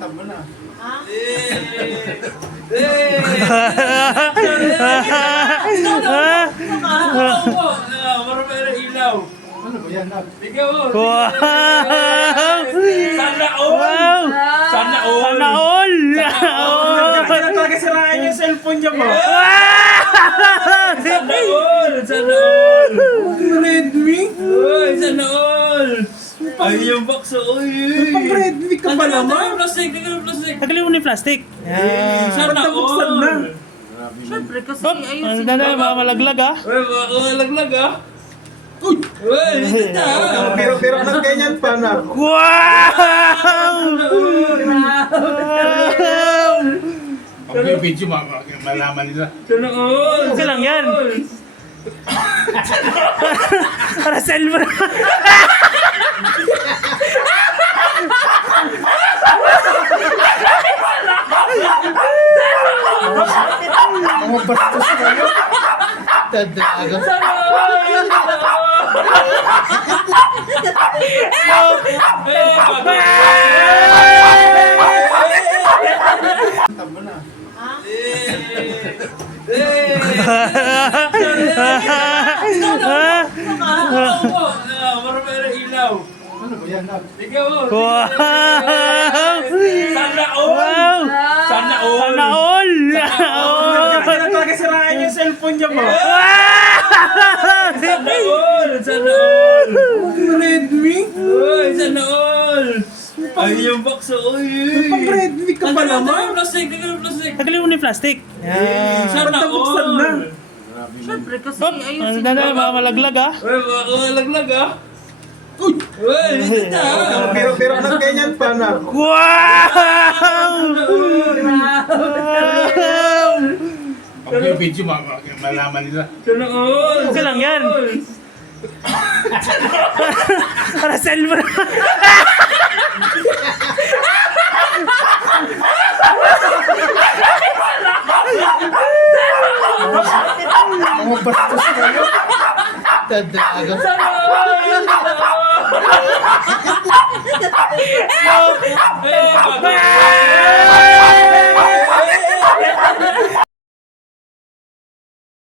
Tama na. Ha? Marami ilaw. Ano ba yan? Ikaw mo. Wow! Sana all. Wow! Sana all. Sana all! Kaya talaga sirain yung cellphone niya mo. Sana all. Sana all. Redmi? Uy, sana all. Ay, yung box. Uy. Pang Redmi ka pa naman. Plastic. Plastic. Tagalin mo na yung plastic. Sana Buksan na. all. Siyempre, kasi Hop! ayusin Ang dada, mga malaglag ah. Uy, makalaglag ah. Uy! Uy, dito na. Pero ng ganyan pa na. Wow! Pag yung video, malaman nila. Sana all. Okay lang yan. Para cellphone. Mga bastos kayo. Tadaga. Sana all. Tama na. Ha? Marami ilaw. Ano ba yan? Ikaw mo. Wow! Sana all. Wow! Sana all. Sana all! Kaya talaga sirain yung cellphone niya mo. Sana all. Sana all. Redmi? Uy, sana all. Ay, yung box. Uy. Pang Redmi ka pa naman. Plastic. Tagalin mo na yung plastic. Sana Buksan na. all. Siyempre, kasi Hop! Ang ayusin dada, mga malaglag ah. Uy, makalaglag ah. Uy! Uy, dito na. Pero ng ganyan pa na. Wow! Pag yung video, malaman nila. Sana all. Okay lang yan. Para cellphone. Mga bastos kayo. Tadaga. Sana all.